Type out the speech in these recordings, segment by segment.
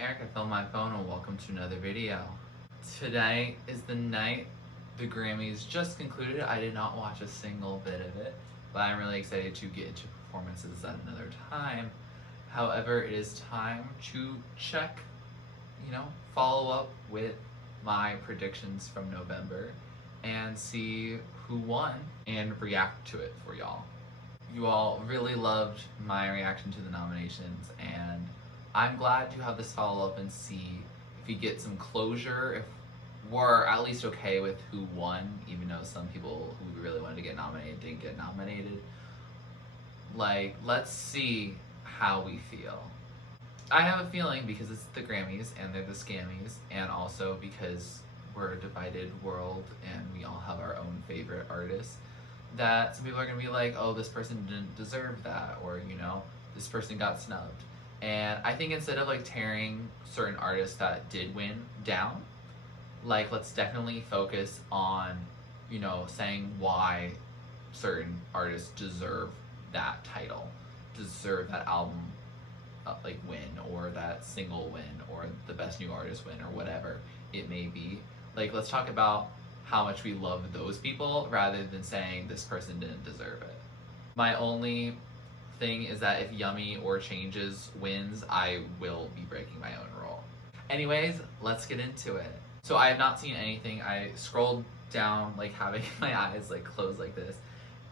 Eric, I filmed my phone and welcome to another video. Today is the night the Grammys just concluded. I did not watch a single bit of it, but I'm really excited to get into performances at another time. However, it is time to check, follow up with my predictions from November and see who won and react to it for y'all. You all really loved my reaction to the nominations, and I'm glad to have this follow up and see if we get some closure, if we're at least okay with who won, even though some people who really wanted to get nominated didn't get nominated. Let's see how we feel. I have a feeling because it's the Grammys and they're the scammies, and also because we're a divided world and we all have our own favorite artists, that some people are gonna be like, oh, this person didn't deserve that, or this person got snubbed. And I think instead of tearing certain artists that did win down, let's definitely focus on saying why certain artists deserve that title, deserve that album win, or that single win, or the best new artist win, or whatever it may be. Let's talk about how much we love those people rather than saying this person didn't deserve it. My only thing is that if Yummy or Changes wins, I will be breaking my own rule. Anyways, let's get into it. So I have not seen anything. I scrolled down having my eyes closed like this,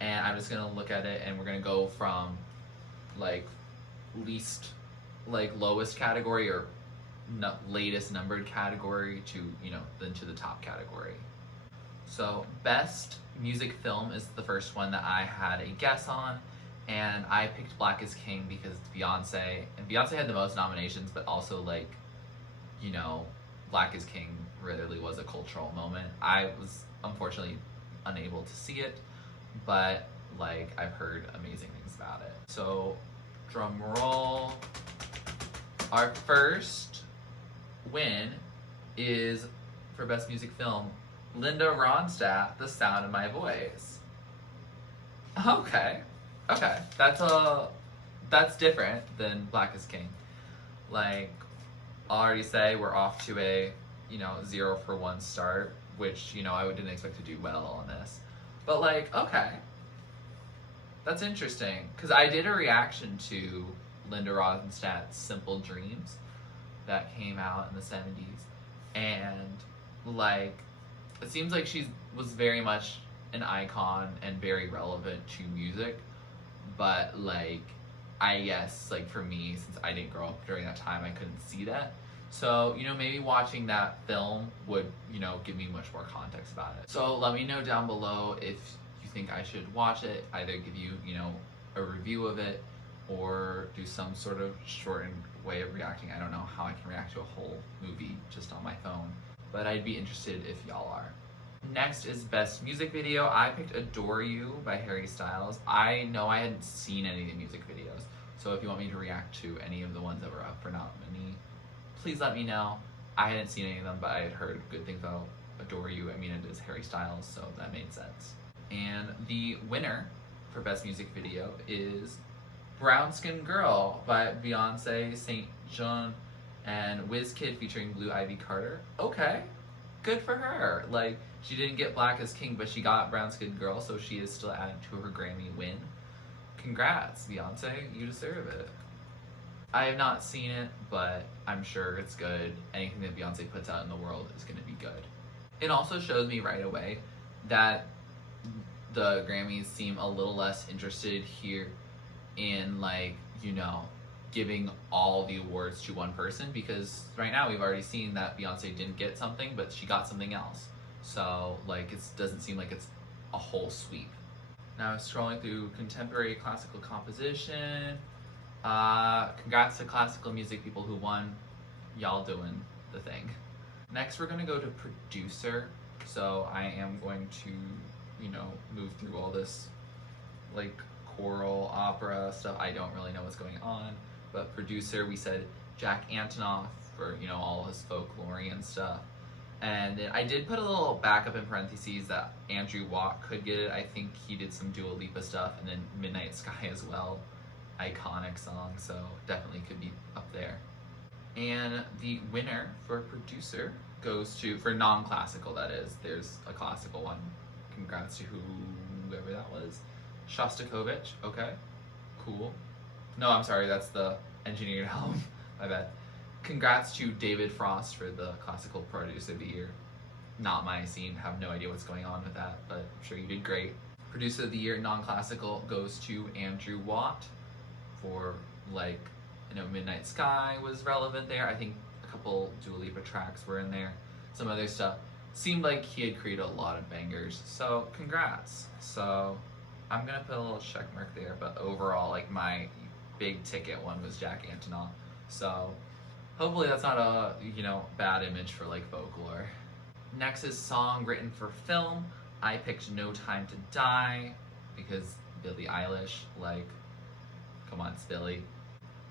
and I'm just gonna look at it, and we're gonna go from least lowest category or latest numbered category to then to the top category. So best music film is the first one that I had a guess on, and I picked Black is King because it's Beyonce, and Beyonce had the most nominations, but also Black is King really was a cultural moment. I was unfortunately unable to see it, but I've heard amazing things about it. So drum roll. Our first win is for best music film, Linda Ronstadt, The Sound of My Voice. Okay, that's different than Black is King. I'll already say we're off to a 0 for 1 start, which I didn't expect to do well on this, but okay, that's interesting because I did a reaction to Linda Ronstadt's Simple Dreams that came out in the 70s, and it seems like she was very much an icon and very relevant to music, but I guess for me, since I didn't grow up during that time, I couldn't see that. So maybe watching that film would give me much more context about it. So let me know down below if you think I should watch it, either give you a review of it or do some sort of shortened way of reacting. I don't know how I can react to a whole movie just on my phone, but I'd be interested if y'all are. Next is best music video. I picked Adore You by Harry Styles. I know I hadn't seen any of the music videos, so if you want me to react to any of the ones that were up for nominee, please let me know. I hadn't seen any of them, but I had heard good things about Adore You. I mean, it is Harry Styles, so that made sense. And the winner for best music video is Brown Skin Girl by Beyonce, St. John, and WizKid featuring Blue Ivy Carter. Okay, good for her. She didn't get Black is King, but she got Brown Skin Girl, so she is still added to her Grammy win. Congrats, Beyonce, you deserve it. I have not seen it, but I'm sure it's good. Anything that Beyonce puts out in the world is gonna be good. It also shows me right away that the Grammys seem a little less interested here in giving all the awards to one person, because right now we've already seen that Beyonce didn't get something, but she got something else. So it doesn't seem like it's a whole sweep. Now scrolling through contemporary classical composition. Congrats to classical music people who won. Y'all doing the thing. Next we're gonna go to producer. So I am going to move through all this choral opera stuff. I don't really know what's going on, but producer, we said Jack Antonoff for all his folklorian stuff, and then I did put a little backup in parentheses that Andrew Watt could get it. I think he did some Dua Lipa stuff, and then Midnight Sky as well, iconic song, so definitely could be up there. And the winner for producer goes to, for non-classical that is, there's a classical one. Congrats to whoever that was. Shostakovich, okay, cool. No, I'm sorry, that's the engineered album, my bad. Congrats to David Frost for the classical producer of the year. Not my scene, have no idea what's going on with that, but I'm sure you did great. Producer of the year, non-classical, goes to Andrew Watt for, like, you know, Midnight Sky was relevant there. I think a couple Dua Lipa tracks were in there. Some other stuff. Seemed like he had created a lot of bangers, so congrats. So I'm gonna put a little check mark there, but overall, like, my big ticket one was Jack Antonoff. So hopefully that's not a, you know, bad image for, like, folklore. Next is song written for film. I picked No Time to Die because Billie Eilish, like, come on, it's Billie.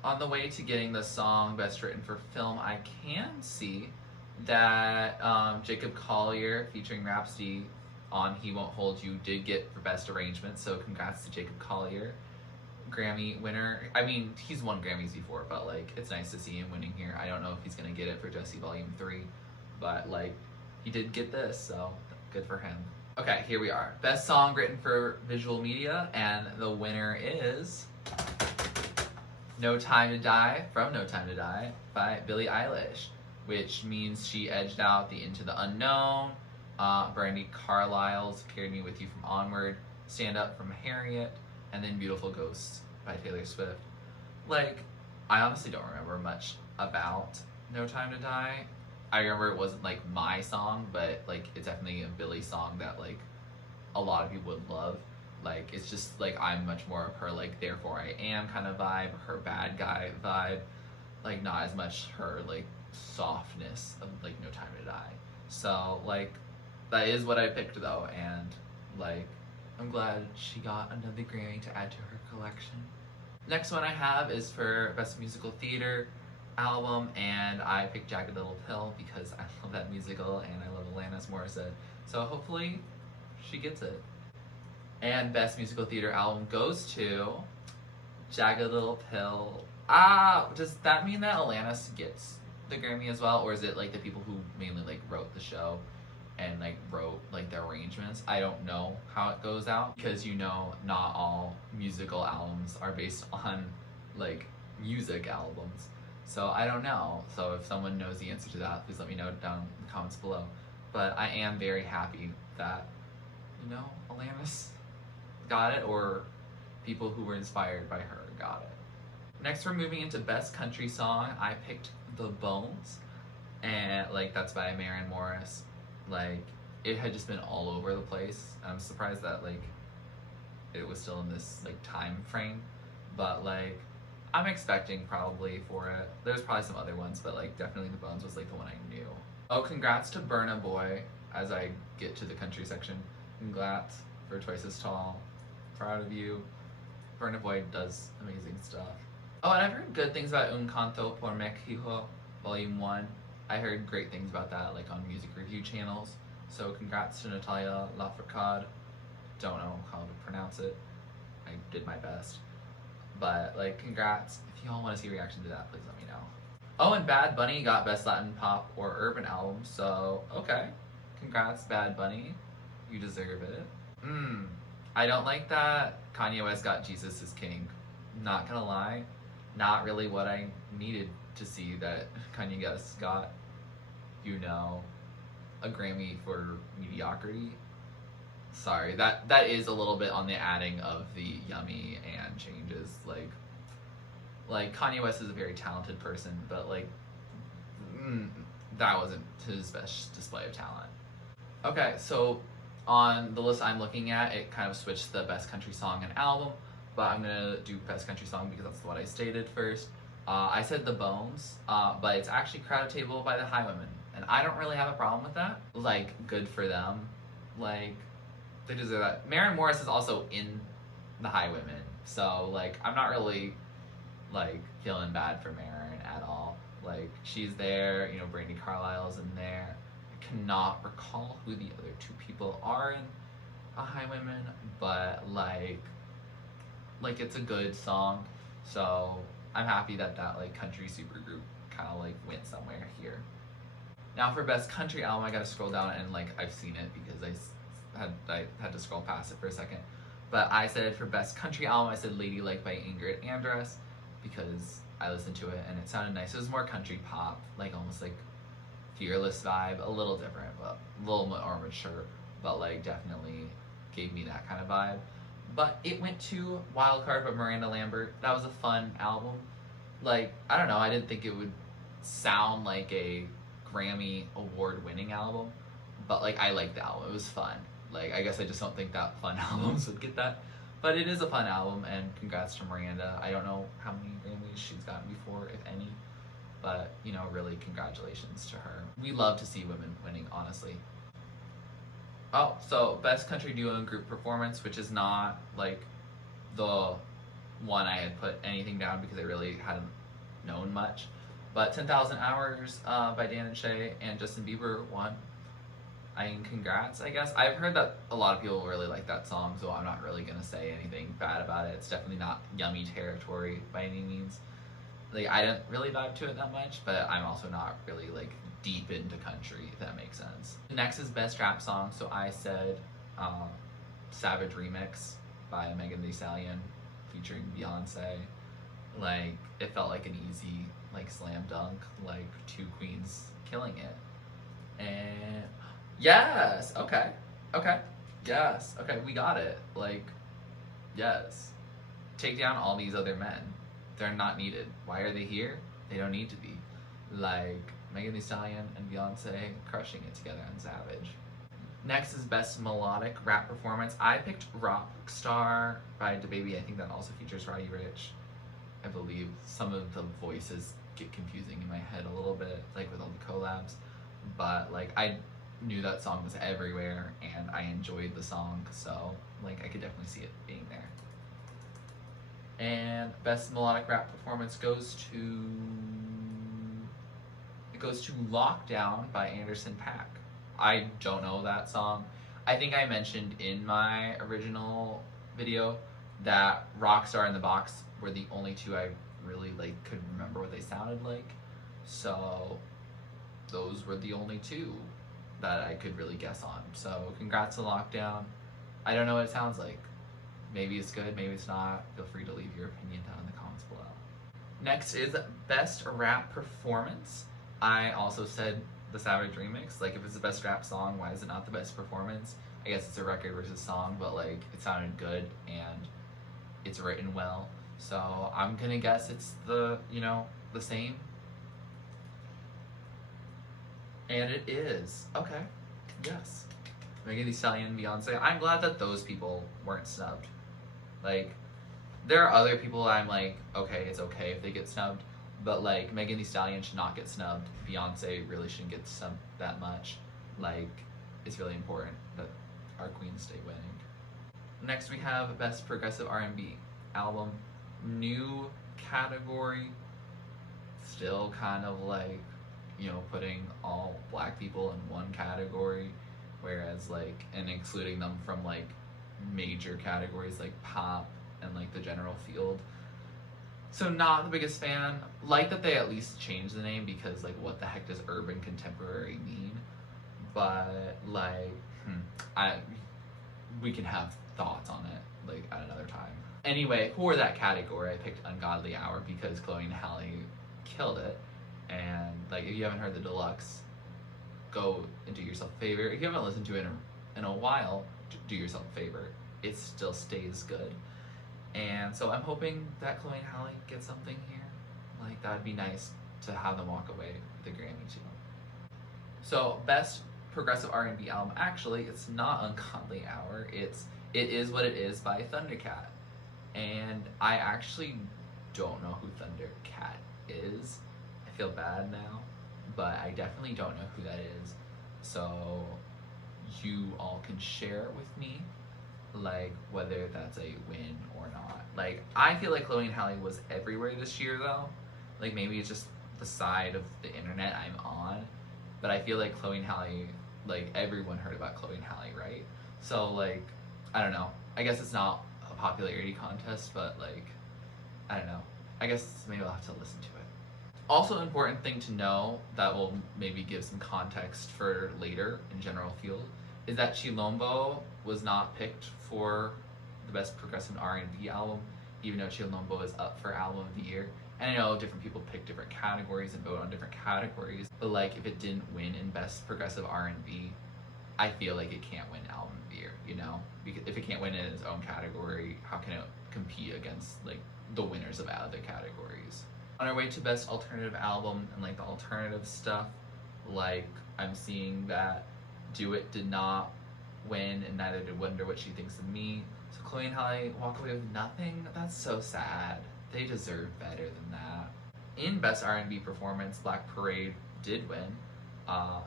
On the way to getting the song best written for film, I can see that Jacob Collier featuring Rhapsody on He Won't Hold You did get for best arrangement, so congrats to Jacob Collier. Grammy winner. I mean, he's won Grammys before, but, like, it's nice to see him winning here. I don't know if he's gonna get it for Jessie Volume 3, but, like, he did get this, so good for him. Okay, here we are. Best song written for visual media, and the winner is No Time to Die from No Time to Die by Billie Eilish, which means she edged out the Into the Unknown, Brandy Carlisle's Carried Me With You from Onward, Stand Up from Harriet, and then Beautiful Ghosts by Taylor Swift. Like, I honestly don't remember much about No Time to Die. I remember it wasn't, like, my song, but, like, it's definitely a Billie song that, like, a lot of people would love. Like, it's just, like, I'm much more of her, like, Therefore I Am kind of vibe, her bad guy vibe. Like, not as much her, like, softness of, like, No Time to Die. So, like, that is what I picked, though, and, like, I'm glad she got another Grammy to add to her collection. Next one I have is for Best Musical Theater Album, and I picked Jagged Little Pill because I love that musical and I love Alanis Morissette. So hopefully she gets it. And Best Musical Theater Album goes to Jagged Little Pill. Does that mean that Alanis gets the Grammy as well, or is it, like, the people who mainly, like, wrote the show and, like, wrote, like, the arrangements? I don't know how it goes out because, you know, not all musical albums are based on, like, music albums. So I don't know. So if someone knows the answer to that, please let me know down in the comments below. But I am very happy that, you know, Alanis got it, or people who were inspired by her got it. Next, we're moving into Best Country Song. I picked The Bones, and, like, that's by Maren Morris. Like, it had just been all over the place. I'm surprised that, like, it was still in this, like, time frame, but, like, I'm expecting probably for it. There's probably some other ones, but, like, definitely The Bones was, like, the one I knew. Oh, congrats to Burna Boy as I get to the country section. Congrats for Twice as Tall. Proud of you. Burna Boy does amazing stuff. Oh, and I've heard good things about Un Canto por Mexico, Volume 1. I heard great things about that, like, on music review channels. So congrats to Natalia Lafourcade. Don't know how to pronounce it. I did my best. But, like, congrats. If y'all want to see a reaction to that, please let me know. Oh, and Bad Bunny got Best Latin Pop or Urban Album, so, okay. Congrats, Bad Bunny. You deserve it. I don't like that Kanye West got Jesus is King. Not gonna lie, not really what I needed to see that Kanye West got, you know, a Grammy for mediocrity. Sorry, that is a little bit on the adding of the yummy and changes. Like Kanye West is a very talented person, but, like, that wasn't his best display of talent. Okay, so on the list I'm looking at, it kind of switched the Best Country Song and Album, but I'm gonna do Best Country Song because that's what I stated first. I said The Bones, but it's actually Crowded Table by the Highwomen, and I don't really have a problem with that. Like, good for them. Like, they deserve that. Maren Morris is also in the Highwomen, so, like, I'm not really, like, feeling bad for Maren at all. Like, she's there, you know, Brandy Carlisle's in there. I cannot recall who the other two people are in Highwomen, but, like, it's a good song, so I'm happy that like, country supergroup kind of like went somewhere here. Now for best country album, I gotta scroll down and like I've seen it because I had to scroll past it for a second. But I said for best country album, I said Ladylike by Ingrid Andress because I listened to it and it sounded nice. It was more country pop, like almost like Fearless vibe, a little different, but a little more mature, but like definitely gave me that kind of vibe. But it went to Wildcard by Miranda Lambert. That was a fun album. Like, I don't know, I didn't think it would sound like a Grammy award winning album, but like I liked the album. It was fun. Like, I guess I just don't think that fun albums would get that. But it is a fun album, and congrats to Miranda. I don't know how many Grammys she's gotten before, if any. But, you know, really congratulations to her. We love to see women winning, honestly. Oh, so best country duo and group performance, which is not like the one I had put anything down because I really hadn't known much. But 10,000 Hours by Dan and Shay and Justin Bieber won. I mean, congrats, I guess. I've heard that a lot of people really like that song, so I'm not really going to say anything bad about it. It's definitely not yummy territory by any means. Like, I didn't really vibe to it that much, but I'm also not really, like, deep into country, if that makes sense. Next is Best Rap Song, so I said Savage Remix by Megan Thee Stallion featuring Beyonce. Like, it felt like an easy, like, slam dunk, like, two queens killing it. And yes, okay, yes, okay, we got it. Like, yes. Take down all these other men. They're not needed. Why are they here? They don't need to be. Like, Megan Thee Stallion and Beyonce crushing it together on Savage. Next is Best Melodic Rap Performance. I picked Rockstar by DaBaby. I think that also features Roddy Ricch. I believe some of the voices get confusing in my head a little bit, like with all the collabs. But, like, I knew that song was everywhere, and I enjoyed the song, so, like, I could definitely see it being there. And Best Melodic Rap Performance goes to Lockdown by Anderson .Paak. I don't know that song. I think I mentioned in my original video that Rockstar and The Box were the only two I really like could remember what they sounded like. So those were the only two that I could really guess on. So congrats to Lockdown. I don't know what it sounds like. Maybe it's good, maybe it's not. Feel free to leave your opinion down in the comments below. Next is Best Rap Performance. I also said the Savage Remix. Like, if it's the best rap song, why is it not the best performance? I guess it's a record versus song, but like, it sounded good and it's written well. So I'm gonna guess it's the same. And it is. Okay. Yes. Megan Thee Stallion and Beyonce. I'm glad that those people weren't snubbed. Like, there are other people I'm like, okay, it's okay if they get snubbed, but like, Megan Thee Stallion should not get snubbed. Beyonce really shouldn't get snubbed that much. Like, it's really important that our queens stay winning. Next we have Best Progressive R&B Album. New category. Still kind of like, putting all black people in one category, whereas like, and excluding them from like major categories like pop and like the general field. So not the biggest fan. Like that they at least changed the name, because like, what the heck does urban contemporary mean? But like, we can have thoughts on it like at another time. Anyway, for that category, I picked Ungodly Hour because Chloe and Halle killed it. And like, if you haven't heard the deluxe, go and do yourself a favor. If you haven't listened to it in a while, do yourself a favor. It still stays good. And so I'm hoping that Chloe and Halle get something here. Like, that'd be nice to have them walk away with the Grammy too. So Best Progressive R&B Album. Actually, it's not Ungodly Hour. It Is What It Is by Thundercat. And I actually don't know who Thundercat is. I feel bad now, but I definitely don't know who that is. So you all can share with me, like, whether that's a win or not. Like, I feel like Chloe and Halle was everywhere this year though. Like, maybe it's just the side of the internet I'm on, but I feel like Chloe and Halle, like, everyone heard about Chloe and Halle, right? So like, I don't know. I guess it's not a popularity contest, but like, I don't know. I guess maybe I'll have to listen to it. Also, important thing to know that will maybe give some context for later in general field is that Chilombo was not picked for the best progressive R&B album, even though Chilombo is up for album of the year. And I know different people pick different categories and vote on different categories, but like if it didn't win in best progressive R&B, I feel like it can't win album of the year, you know? Because if it can't win in its own category, how can it compete against like the winners of other categories? On our way to best alternative album and like the alternative stuff, like I'm seeing that Do It did not win and neither did Wonder What She Thinks of Me. So Chloe and Halle walk away with nothing. That's so sad. They deserve better than that. In best R&B performance, Black Parade did win.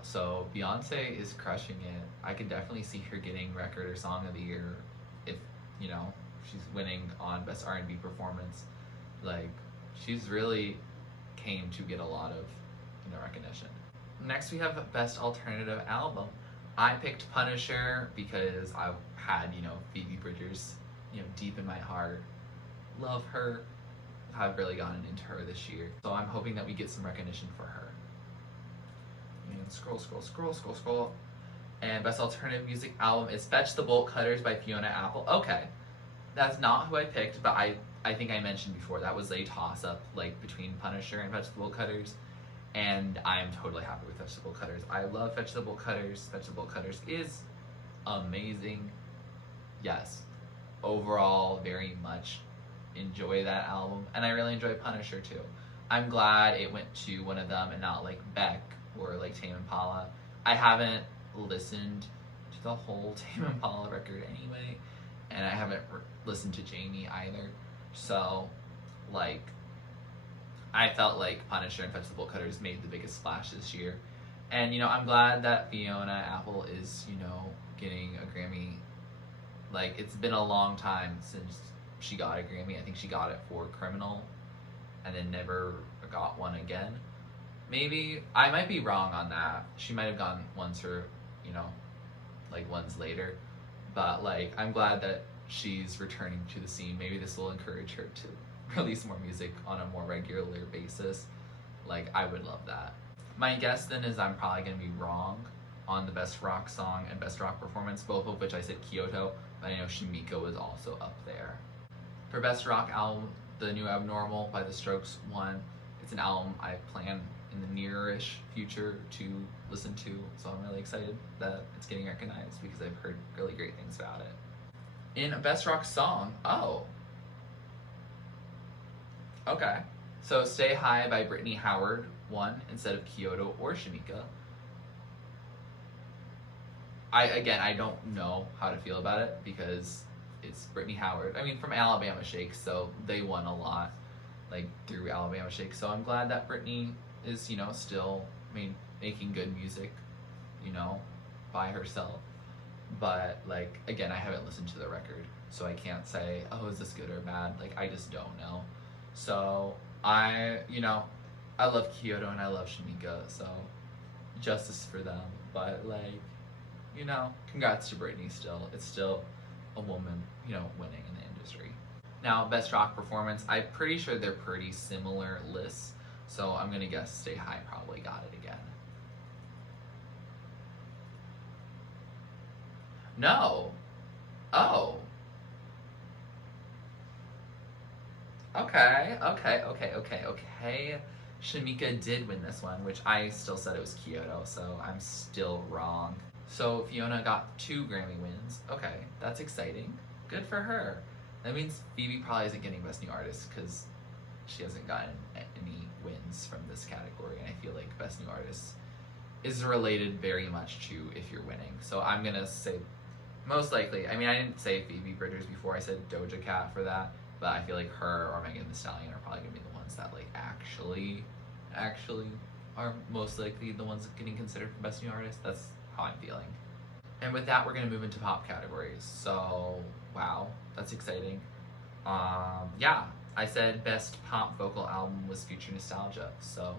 So Beyonce is crushing it. I could definitely see her getting record or song of the year if, you know, she's winning on best R&B performance. Like, she's really came to get a lot of, you know, recognition. Next we have best alternative album. I picked Punisher because I had, you know, Phoebe Bridgers, you know, deep in my heart. Love her. I've really gotten into her this year. So I'm hoping that we get some recognition for her. And scroll. And best alternative music album is Fetch the Bolt Cutters by Fiona Apple. Okay. That's not who I picked, but I think I mentioned before that was a toss-up like between Punisher and Fetch the Bolt Cutters. And I'm totally happy with Fetch the Bolt Cutters. I love Fetch the Bolt Cutters. Fetch the Bolt Cutters is amazing. Yes. Overall, very much enjoy that album. And I really enjoy Punisher too. I'm glad it went to one of them and not like Beck or like Tame Impala. I haven't listened to the whole Tame Impala record anyway. And I haven't listened to Jamie either. So, like, I felt like Punisher and Fetch the Bolt Cutters made the biggest splash this year. And, you know, I'm glad that Fiona Apple is, you know, getting a Grammy. Like, it's been a long time since she got a Grammy. I think she got it for Criminal and then never got one again. Maybe, I might be wrong on that. She might have gotten ones for, you know, like ones later. But, like, I'm glad that she's returning to the scene. Maybe this will encourage her to release more music on a more regular basis. Like, I would love that. My guess then is I'm probably going to be wrong on the best rock song and best rock performance, both of which I said Kyoto, but I know Shamika was also up there. For best rock album, the new Abnormal by The Strokes won. It's an album I plan in the near-ish future to listen to, so I'm really excited that it's getting recognized because I've heard really great things about it. In best rock song, okay. So Stay High by Brittany Howard won instead of Kyoto or Shamika. I don't know how to feel about it because it's Brittany Howard. I mean, from Alabama Shake, so they won a lot, like, through Alabama Shake. So I'm glad that Brittany is, you know, still, making good music, you know, by herself. But, like, again, I haven't listened to the record, so I can't say, oh, is this good or bad? Like, I just don't know. So, I love Kyoto and I love Shamika, so justice for them. But, like, you know, congrats to Britney still. It's still a woman, you know, winning in the industry. Now, best rock performance, I'm pretty sure they're pretty similar lists, so I'm gonna guess Stay High probably got it again. No. Oh. Okay. Shamika did win this one, which I still said it was Kyoto, so I'm still wrong. So Fiona got 2 Grammy wins. Okay, that's exciting. Good for her. That means Phoebe probably isn't getting Best New Artist because she hasn't gotten any wins from this category, and I feel like Best New Artist is related very much to if you're winning. So I'm gonna say most likely, I didn't say Phoebe Bridgers before, I said Doja Cat for that, but I feel like her or Megan Thee Stallion are probably gonna be the ones that like actually are most likely the ones getting considered for Best New Artist. That's how I'm feeling. And with that, we're gonna move into pop categories. So, wow, that's exciting. Yeah, I said best pop vocal album was Future Nostalgia, so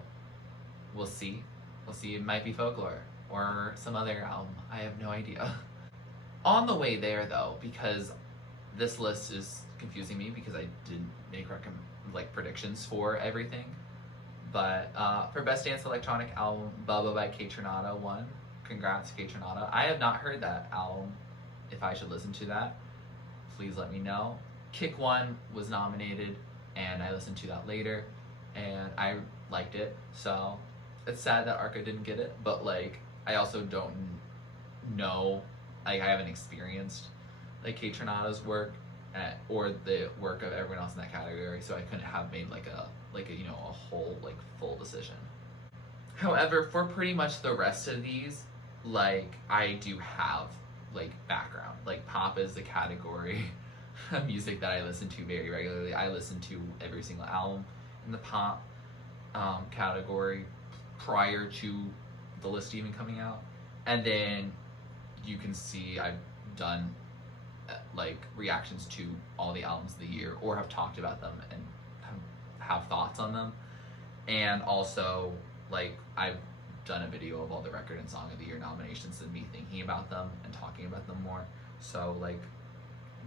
we'll see. It might be Folklore or some other album. I have no idea. On the way there, though, because this list is confusing me because I didn't make predictions for everything, But for Best Dance Electronic Album, Bubba by K Tornado won. Congrats, K Tornado. I have not heard that album. If I should listen to that, please let me know. Kick One was nominated, and I listened to that later, and I liked it. So it's sad that Arca didn't get it, but like I also don't know, like I haven't experienced like K Tornado's work or the work of everyone else in that category, so I couldn't have made like a you know a whole like full decision. However, for pretty much the rest of these, like I do have like background. Like pop is the category of music that I listen to very regularly. I listen to every single album in the pop category prior to the list even coming out, and then you can see I've done like reactions to all the albums of the year, or have talked about them and have thoughts on them, and also like I've done a video of all the record and song of the year nominations and me thinking about them and talking about them more. So like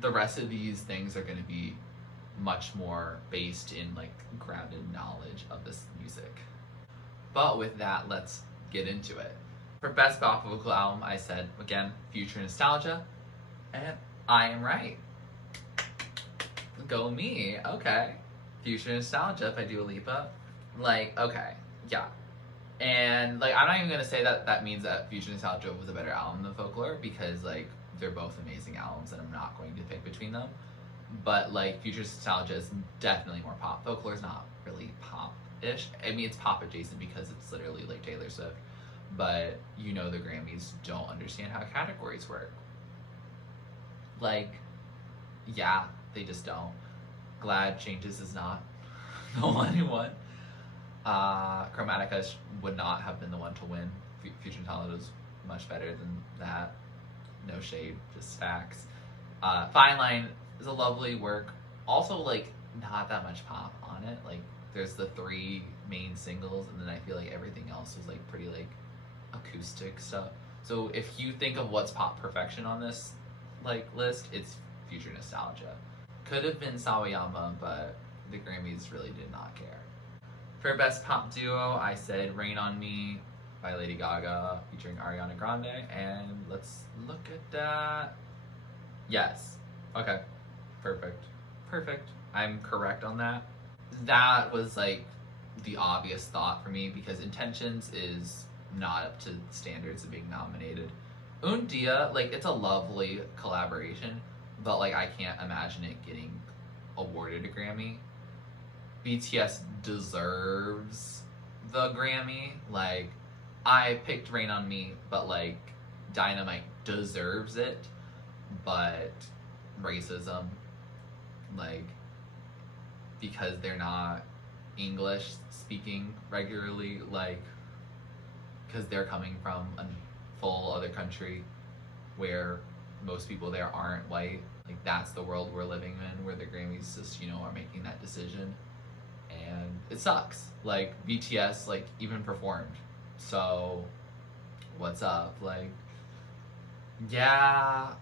the rest of these things are going to be much more based in like grounded knowledge of this music. But with that, let's get into it. For Best Pop Vocal Album, I said again Future Nostalgia, and I am right. Go me. Okay. Future Nostalgia by Dua Lipa. Like, okay, yeah. And like I'm not even gonna say that that means that Future Nostalgia was a better album than Folklore, because like they're both amazing albums and I'm not going to pick between them. But like Future Nostalgia is definitely more pop. Folklore is not really pop-ish. I mean it's pop adjacent because it's literally like Taylor Swift. But you know the Grammys don't understand how categories work. Like, yeah, they just don't. Glad Changes is not the one who won. Chromatica would not have been the one to win. Future Nostalgia is much better than that. No shade, just facts. Fine Line is a lovely work. Also, like, not that much pop on it. Like, there's the 3 main singles, and then I feel like everything else was like pretty like acoustic stuff. So if you think of what's pop perfection on this like list, it's Future Nostalgia. Could have been Sawayama, but the Grammys really did not care. For Best Pop Duo, I said Rain on Me by Lady Gaga featuring Ariana Grande, and let's look at that. Yes. Okay. Perfect. I'm correct on that. That was like the obvious thought for me, because Intentions is not up to standards of being nominated. Un Dia, like it's a lovely collaboration, but like I can't imagine it getting awarded a Grammy. BTS deserves the Grammy. Like I picked Rain on Me, but like Dynamite deserves it. But racism, like because they're not English speaking regularly, like because they're coming from a full other country where most people there aren't white. Like that's the world we're living in, where the Grammys just, you know, are making that decision. And it sucks. Like BTS like even performed. So what's up? Like yeah,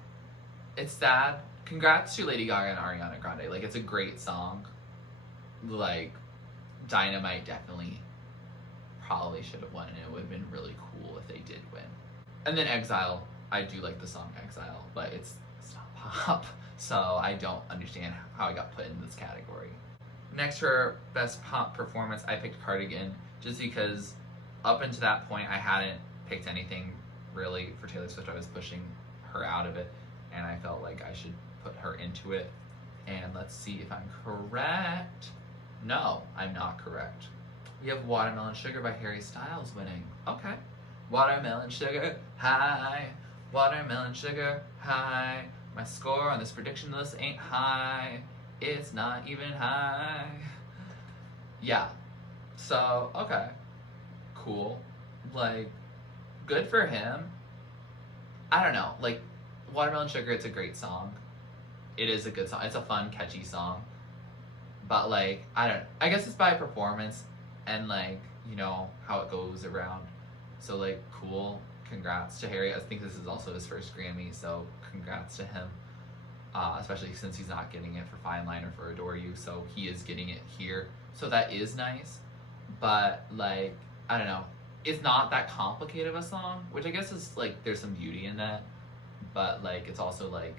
it's sad. Congrats to Lady Gaga and Ariana Grande. Like it's a great song. Like Dynamite definitely probably should have won, and it would have been really cool if they did win. And then Exile, I do like the song Exile, but it's not pop, so I don't understand how I got put in this category. Next for Best Pop Performance, I picked Cardigan, just because up until that point I hadn't picked anything really for Taylor Swift. I was pushing her out of it, and I felt like I should put her into it. And let's see if I'm correct. No, I'm not correct. We have Watermelon Sugar by Harry Styles winning. Okay. Watermelon Sugar, high. Watermelon Sugar, high. My score on this prediction list ain't high. It's not even high. Yeah. So, okay. Cool. Like, good for him. I don't know. Like, Watermelon Sugar, it's a great song. It is a good song. It's a fun, catchy song. But, like, I guess it's by performance and, like, you know, how it goes around. So, like, cool. Congrats to Harry. I think this is also his first Grammy, so congrats to him. Especially since he's not getting it for Fine Line or for Adore You, so he is getting it here. So that is nice. but like I don't know, it's not that complicated of a song, which I guess is like there's some beauty in that, but like it's also like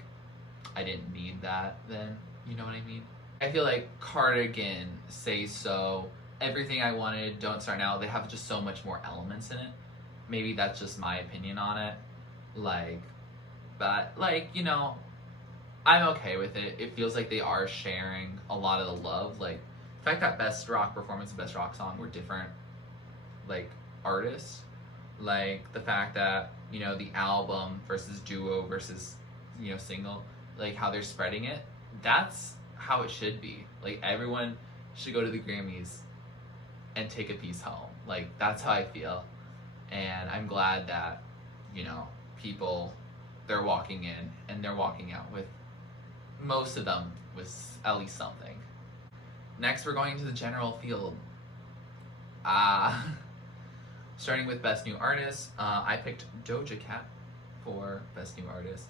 I didn't need that then, you know what I mean? I feel like Cardigan, Say So, Everything I Wanted, Don't Start Now, they have just so much more elements in it. Maybe that's just my opinion on it. Like, but like, you know, I'm okay with it. It feels like they are sharing a lot of the love. Like, the fact that Best Rock Performance and Best Rock Song were different, like, artists. Like, the fact that, you know, the album versus duo versus, you know, single, like, how they're spreading it, that's how it should be. Like, everyone should go to the Grammys and take a piece home. Like, that's how I feel. And I'm glad that, you know, people, they're walking in and they're walking out with, most of them, with at least something. Next, we're going to the general field. Starting with Best New Artist, I picked Doja Cat for Best New Artist.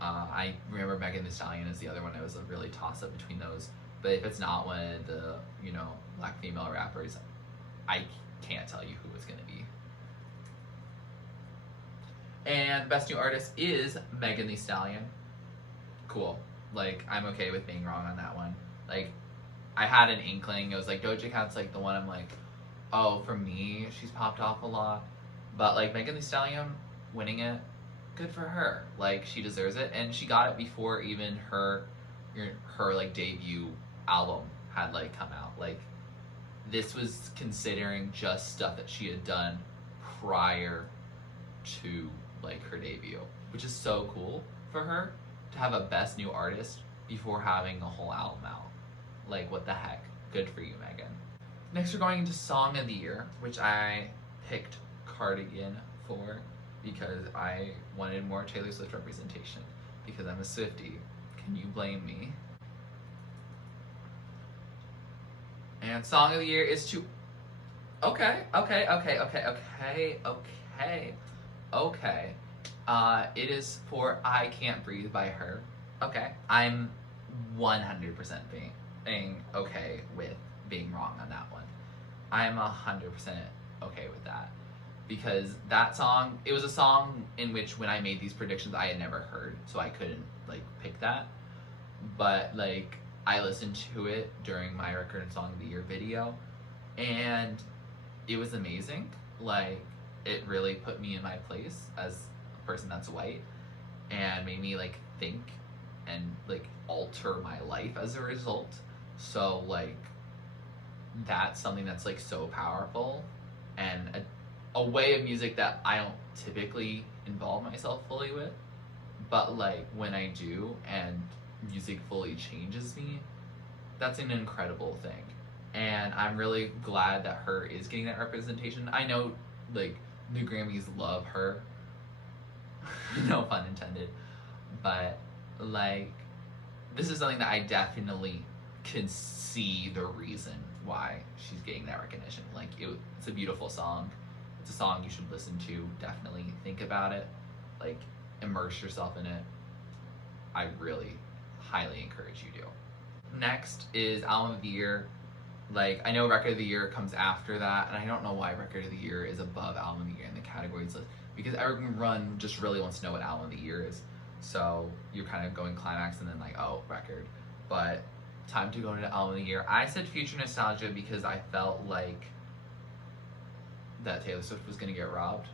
I remember Megan Thee Stallion is the other one. It was a really toss-up between those. But if it's not one of the, you know, black female rappers, I can't tell you who it's going to be. And Best New Artist is Megan Thee Stallion. Cool. Like, I'm okay with being wrong on that one. Like, I had an inkling. It was like, Doja Cat's like the one I'm like, oh, for me, she's popped off a lot. But like, Megan Thee Stallion winning it, good for her. Like, she deserves it. And she got it before even her like debut album had like come out. Like, this was considering just stuff that she had done prior to like her debut, which is so cool for her to have a Best New Artist before having a whole album out. Like, what the heck? Good for you, Megan. Next, we're going into Song of the Year, which I picked Cardigan for because I wanted more Taylor Swift representation because I'm a Swiftie. Can you blame me? And Song of the Year is to... Okay. It is for I Can't Breathe by her. Okay. I'm 100% being okay with being wrong on that one. I'm 100% okay with that. Because that song, it was a song in which when I made these predictions I had never heard, so I couldn't like pick that. But like, I listened to it during my Record and Song of the Year video, and it was amazing. Like, it really put me in my place as a person that's white, and made me like think and like alter my life as a result. So like, that's something that's like so powerful, and a way of music that I don't typically involve myself fully with, but like when I do and music fully changes me, that's an incredible thing. And I'm really glad that her is getting that representation. I know like the Grammys love her, no pun intended, but like, this is something that I definitely can see the reason why she's getting that recognition. Like, it's a beautiful song. It's a song you should listen to. Definitely think about it. Like, immerse yourself in it. I really highly encourage you to. Next is Album of the Year. Like, I know Record of the Year comes after that, and I don't know why Record of the Year is above Album of the Year in the categories list, because everyone just really wants to know what Album of the Year is. So you're kind of going climax and then like, oh, record. But time to go into Album of the Year. I said Future Nostalgia because I felt like that Taylor Swift was gonna get robbed.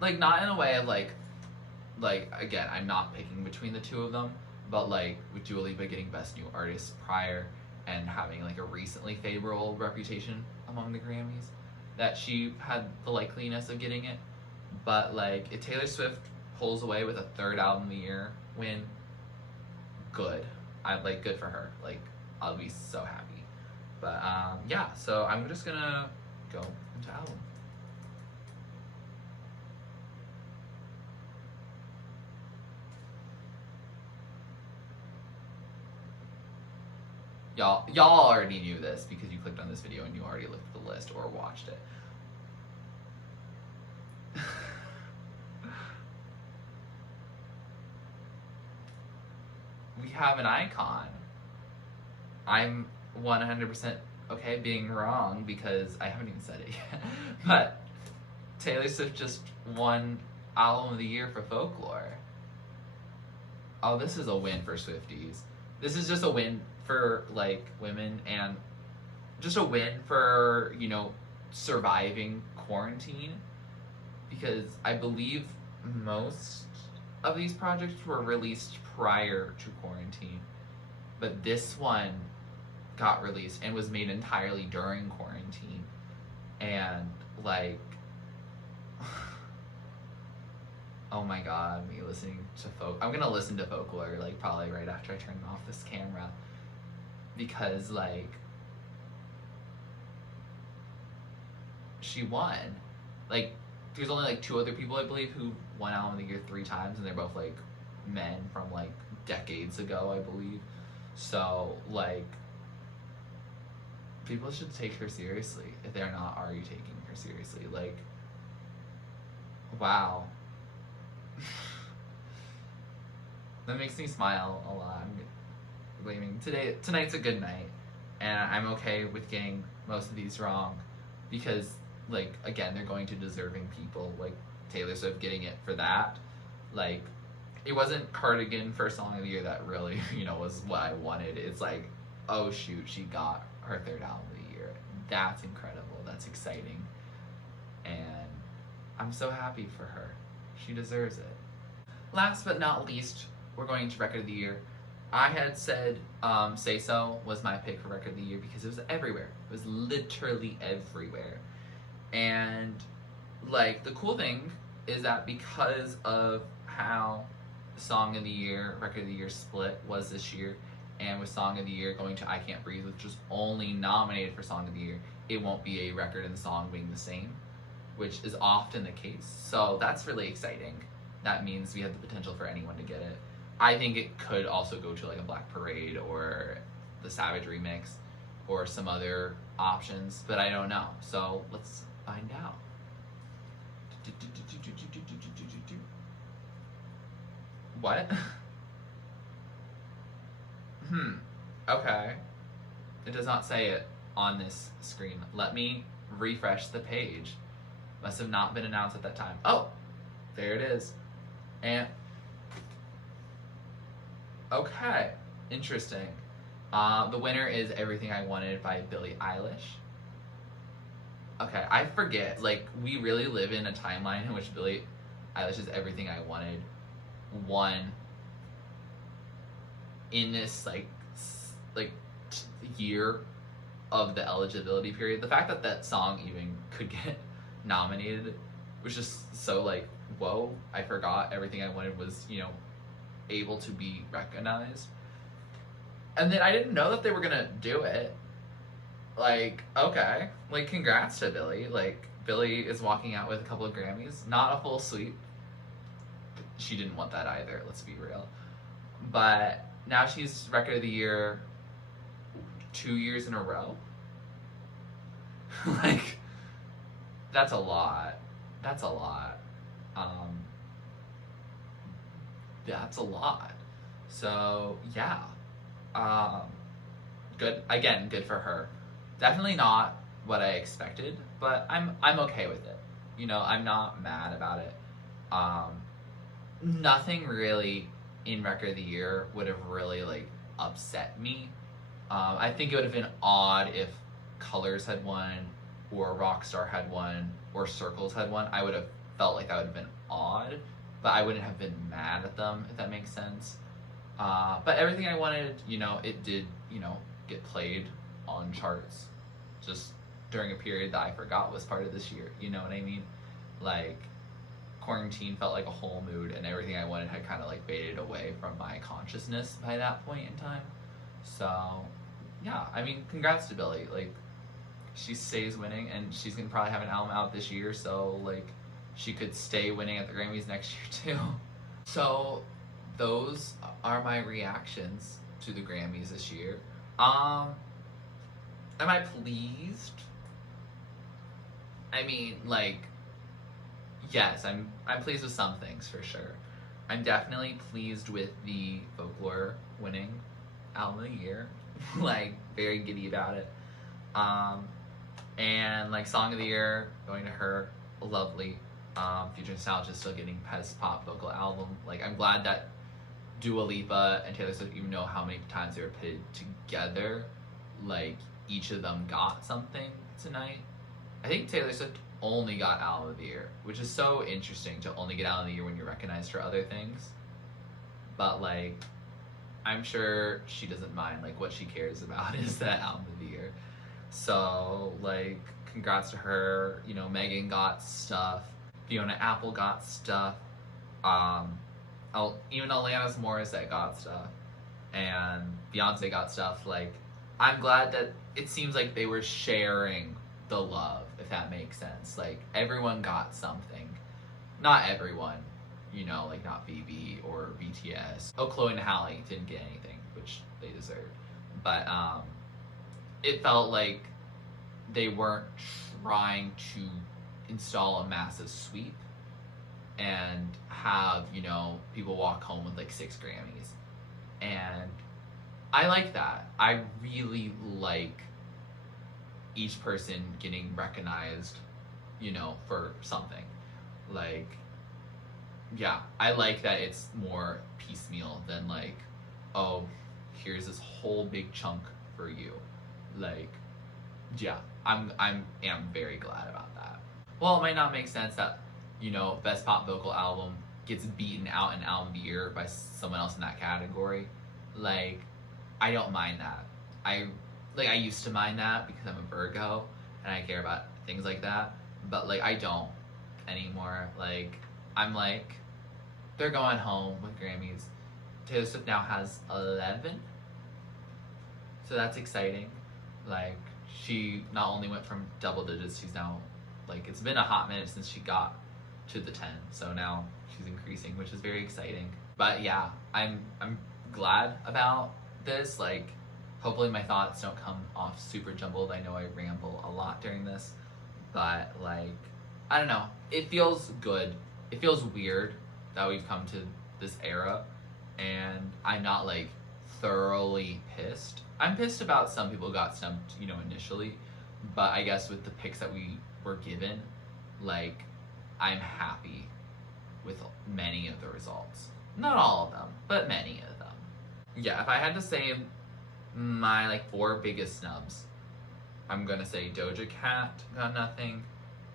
Like, not in a way of like again, I'm not picking between the two of them, but like with Dua Lipa getting Best New Artist prior and having like a recently favorable reputation among the Grammys, that she had the likeliness of getting it. But like, if Taylor Swift pulls away with a third Album of the Year win, good. I'm like, good for her. Like, I'll be so happy. But yeah, so I'm just gonna go into album. Y'all already knew this because you clicked on this video and you already looked at the list or watched it. We have an icon. I'm 100% okay, being wrong because I haven't even said it yet. But Taylor Swift just won Album of the Year for Folklore. Oh, this is a win for Swifties. This is just a win for, like, women, and just a win for, you know, surviving quarantine. Because I believe most of these projects were released prior to quarantine. But this one got released and was made entirely during quarantine. And, like, oh my god, me listening to I'm gonna listen to Folklore, like, probably right after I turn off this camera. Because, like, she won. Like, there's only, like, 2 other people, I believe, who won Album of the Year 3 times, and they're both, like, men from, like, decades ago, I believe. So, like, people should take her seriously if they're not already taking her seriously. Like, wow. That makes me smile a lot. I'm blaming tonight's a good night, and I'm okay with getting most of these wrong, because, like, again, they're going to deserving people, like Taylor Swift getting it for that. Like, it wasn't Cardigan for Song of the Year that really, you know, was what I wanted. It's like, oh shoot, she got her 3rd album of the year. That's incredible. That's exciting. And I'm so happy for her. She deserves it. Last but not least, we're going to Record of the Year. I had said Say So was my pick for Record of the Year because it was everywhere. It was literally everywhere. And, like, the cool thing is that because of how Song of the Year, Record of the Year split was this year, and with Song of the Year going to I Can't Breathe, which was only nominated for Song of the Year, it won't be a record and the song being the same, which is often the case. So that's really exciting. That means we have the potential for anyone to get it. I think it could also go to, like, a Black Parade or the Savage remix or some other options, but I don't know. So let's find out. What? Okay. It does not say it on this screen. Let me refresh the page. Must have not been announced at that time. Oh, there it is. And okay, interesting. The winner is Everything I Wanted by Billie Eilish. Okay, I forget. Like, we really live in a timeline in which Billie Eilish's Everything I Wanted won in this, like year of the eligibility period. The fact that that song even could get nominated was just so, like, whoa, I forgot Everything I Wanted was, you know, able to be recognized. And then I didn't know that they were gonna do it. Like, okay, like, congrats to Billie. Like, Billie is walking out with a couple of Grammys, not a full sweep. She didn't want that either, let's be real. But now she's Record of the Year 2 years in a row. Like, that's a lot. That's a lot. That's a lot. So, yeah. Good. Again, good for her. Definitely not what I expected, but I'm okay with it. You know, I'm not mad about it. Nothing really in Record of the Year would have really, like, upset me. I think it would have been odd if Colors had won, or Rockstar had won, or Circles had won. I would have felt like that would have been odd, but I wouldn't have been mad at them, if that makes sense. But Everything I Wanted, you know, it did, you know, get played on charts just during a period that I forgot was part of this year. You know what I mean? Like, quarantine felt like a whole mood, and Everything I Wanted had kind of, like, faded away from my consciousness by that point in time. So, yeah, I mean, congrats to Billie. Like, she stays winning, and she's gonna probably have an album out this year, so, like, she could stay winning at the Grammys next year too. So those are my reactions to the Grammys this year. Am I pleased? I mean, like, yes, I'm pleased with some things for sure. I'm definitely pleased with the Folklore winning Album of the Year. Like, very giddy about it. And like song of the year going to her, lovely. Future Nostalgia still getting best pop vocal album. Like I'm glad that Dua Lipa and Taylor Swift, even know how many times they were pitted together, like each of them got something tonight. I think Taylor Swift only got album of the year, which is so interesting to only get album of the year when you're recognized for other things. But like, I'm sure she doesn't mind. Like what she cares about is that album of the year. So like, congrats to her. You know, Megan got stuff. Fiona Apple got stuff. Even Alanis Morissette got stuff. And Beyonce got stuff. Like, I'm glad that it seems like they were sharing the love, if that makes sense. Like, everyone got something. Not everyone, you know, like not Phoebe or BTS. Oh, Chloe and Halle didn't get anything, which they deserved. But it felt like they weren't trying to install a massive sweep and have, you know, people walk home with like 6 Grammys. And I like that. I really like each person getting recognized, you know, for something. Like, yeah, I like that it's more piecemeal than like, oh, here's this whole big chunk for you. Like, yeah, I'm very glad about that. Well, it might not make sense that, you know, best pop vocal album gets beaten out in album of the year by someone else in that category. Like, I don't mind that. I used to mind that because I'm a Virgo and I care about things like that, but like I don't anymore. Like, I'm like, they're going home with Grammys. Taylor Swift now has 11, so that's exciting. Like, she not only went from double digits, she's now, like, it's been a hot minute since she got to the 10, so now she's increasing, which is very exciting. But yeah, I'm glad about this. Like, hopefully my thoughts don't come off super jumbled. I know I ramble a lot during this, but like, I don't know, it feels good. It feels weird that we've come to this era, and I'm not like thoroughly pissed. I'm pissed about some people got stumped, you know, initially, but I guess with the picks that we were given, like, I'm happy with many of the results. Not all of them, but many of them. Yeah, if I had to say my like 4 biggest snubs, I'm gonna say Doja Cat got nothing,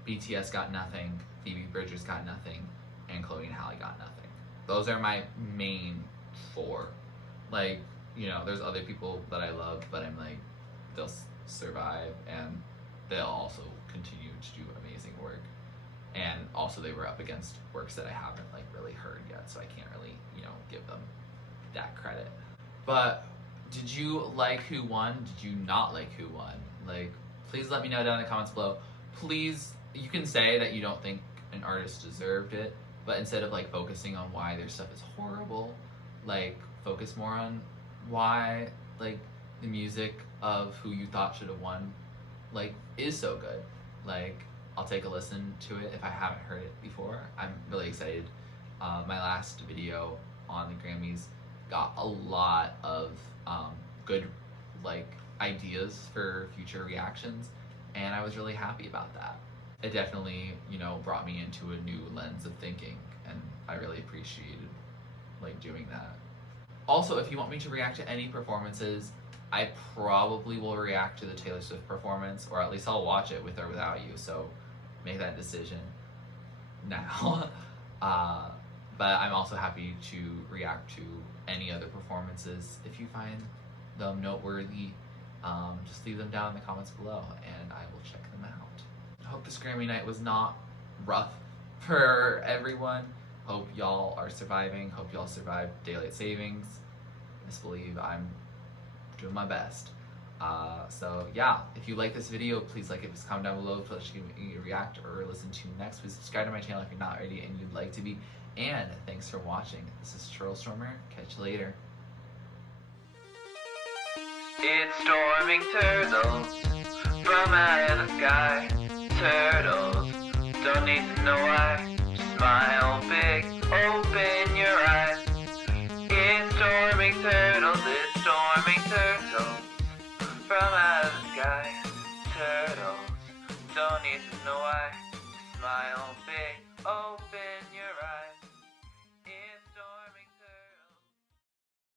BTS got nothing, Phoebe Bridgers got nothing, and Chloe and Halle got nothing. Those are my main 4. Like, you know, there's other people that I love, but I'm like, they'll survive and they'll also continue to do amazing work. And also they were up against works that I haven't like really heard yet, so I can't really, you know, give them that credit. But did you like who won? Did you not like who won? Like, please let me know down in the comments below. Please, you can say that you don't think an artist deserved it, but instead of like focusing on why their stuff is horrible, like focus more on why like the music of who you thought should have won like is so good. Like, I'll take a listen to it if I haven't heard it before. I'm really excited. My last video on the Grammys got a lot of good like ideas for future reactions, and I was really happy about that. It definitely, you know, brought me into a new lens of thinking, and I really appreciated like doing that. Also, if you want me to react to any performances, I probably will react to the Taylor Swift performance, or at least I'll watch it with or without you, so make that decision now. But I'm also happy to react to any other performances. If you find them noteworthy, just leave them down in the comments below and I will check them out. I hope this Grammy night was not rough for everyone. Hope y'all are surviving. Hope y'all survived daylight savings. Just believe I'm doing my best. So yeah, if you like this video, please like it, just comment down below to let you react or listen to next. Please subscribe to my channel if you're not already and you'd like to be. And thanks for watching. This is TurtleStormer. Catch you later. It's storming turtles from out of the sky. Turtles, don't need to know why. Smile big, open your eyes. It's storming turtles from out of the sky. Don't need to know why. Smile big,